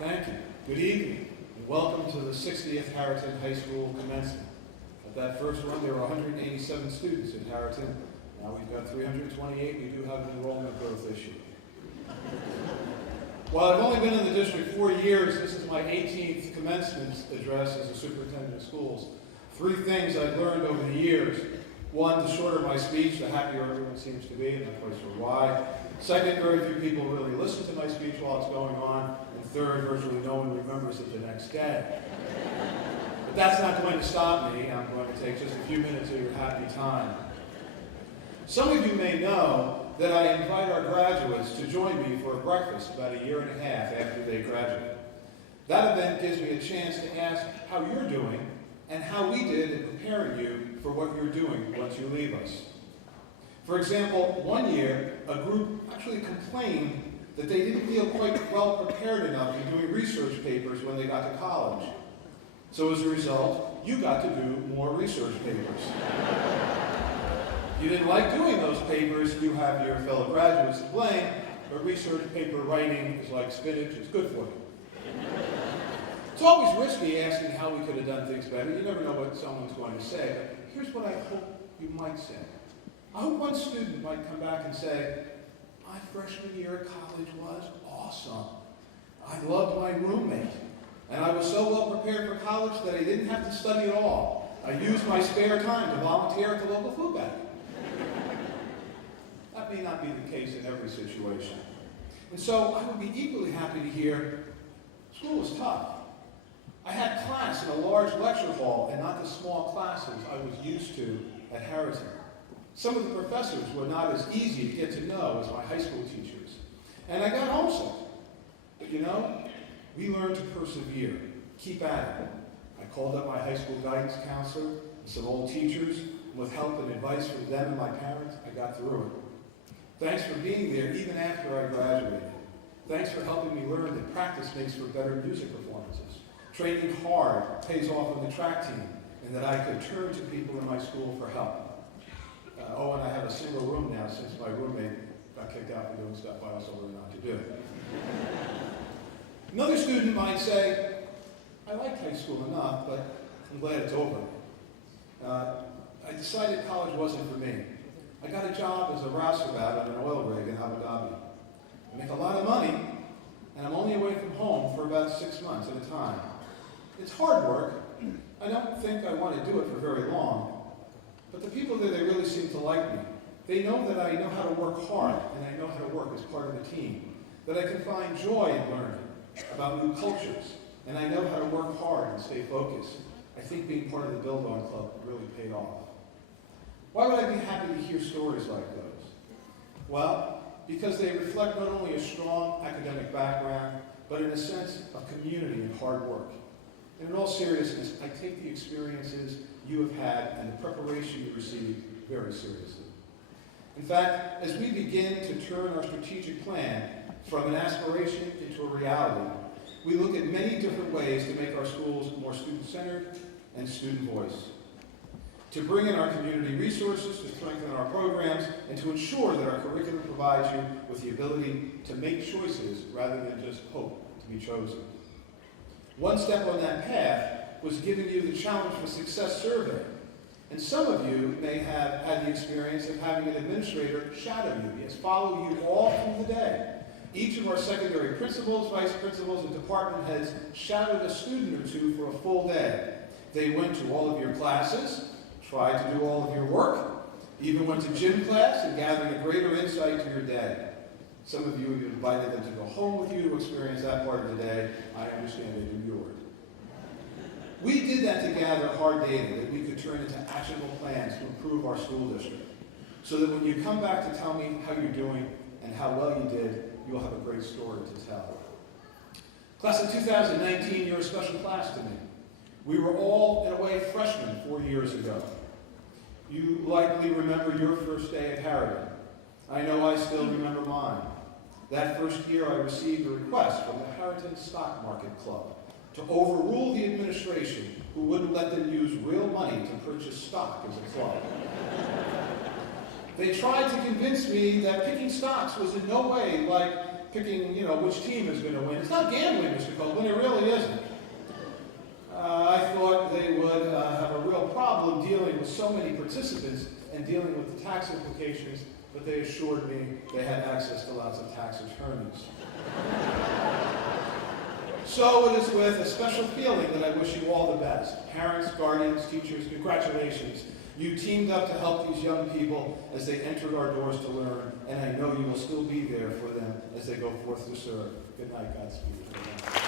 Thank you. Good evening, and welcome to the 60th Harriton High School commencement. At that first one, there were 187 students in Harriton. Now we've got 328. We do have an enrollment growth issue. While I've only been in the district 4 years, this is my 18th commencement address as a superintendent of schools. 3 things I've learned over the years. 1, the shorter my speech, the happier everyone seems to be, and I'm quite sure why. 2nd, very few people really listen to my speech while it's going on. And 3rd, virtually no one remembers it the next day. But that's not going to stop me. I'm going to take just a few minutes of your happy time. Some of you may know that I invite our graduates to join me for a breakfast about 1.5 years after they graduate. That event gives me a chance to ask how you're doing and how we did in preparing you for what you're doing once you leave us. For example, one year, a group actually complained that they didn't feel quite well prepared enough in doing research papers when they got to college. So as a result, you got to do more research papers. If you didn't like doing those papers, you have your fellow graduates to blame, but research paper writing is like spinach, it's good for you. It's always risky asking how we could have done things better. You never know what someone's going to say, but here's what I hope you might say. I hope one student might come back and say, my freshman year at college was awesome. I loved my roommate, and I was so well prepared for college that I didn't have to study at all. I used my spare time to volunteer at the local food bank. That may not be the case in every situation. And so I would be equally happy to hear, school was tough. I had class in a large lecture hall and not the small classes I was used to at Harriton. Some of the professors were not as easy to get to know as my high school teachers. And I got homesick. But you know, we learned to persevere, keep at it. I called up my high school guidance counselor and some old teachers, and with help and advice from them and my parents, I got through it. Thanks for being there even after I graduated. Thanks for helping me learn that practice makes for better music performances. Training hard pays off on the track team, and that I could turn to people in my school for help. And I have a single room now since my roommate got kicked out for doing stuff I also learned not to do. Another student might say, I liked high school enough, but I'm glad it's over. I decided college wasn't for me. I got a job as a roustabout on an oil rig in Abu Dhabi. I make a lot of money, and I'm only away from home for about 6 months at a time. It's hard work. I don't think I want to do it for very long. But the people there, they really seem to like me. They know that I know how to work hard, and I know how to work as part of a team. That I can find joy in learning about new cultures, and I know how to work hard and stay focused. I think being part of the Build On Club really paid off. Why would I be happy to hear stories like those? Well, because they reflect not only a strong academic background, but in a sense of community and hard work. And in all seriousness, I take the experiences you have had and the preparation you received very seriously. In fact, as we begin to turn our strategic plan from an aspiration into a reality, we look at many different ways to make our schools more student-centered and student voice. To bring in our community resources, to strengthen our programs, and to ensure that our curriculum provides you with the ability to make choices rather than just hope to be chosen. One step on that path was giving you the Challenge for Success survey. And some of you may have had the experience of having an administrator shadow you, yes, follow you all through the day. Each of our secondary principals, vice principals, and department heads shadowed a student or two for a full day. They went to all of your classes, tried to do all of your work, even went to gym class and gathered a greater insight to your day. Some of you invited them to go home with you to experience that part of the day. I understand they do yours. We did that to gather hard data that we could turn into actionable plans to improve our school district, so that when you come back to tell me how you're doing and how well you did, you'll have a great story to tell. Class of 2019, you're a special class to me. We were all, in a way, freshmen 4 years ago. You likely remember your first day at Harriton. I know I still remember mine. That first year I received a request from the Harriton Stock Market Club to overrule the administration who wouldn't let them use real money to purchase stock as a club. They tried to convince me that picking stocks was in no way like picking, which team is going to win. It's not gambling, Mr. Copeland, it really isn't. I thought they would have a real problem dealing with so many participants and dealing with the tax implications, but they assured me they had access to lots of tax attorneys. So it is with a special feeling that I wish you all the best. Parents, guardians, teachers, congratulations. You teamed up to help these young people as they entered our doors to learn, and I know you will still be there for them as they go forth to serve. Good night, Godspeed.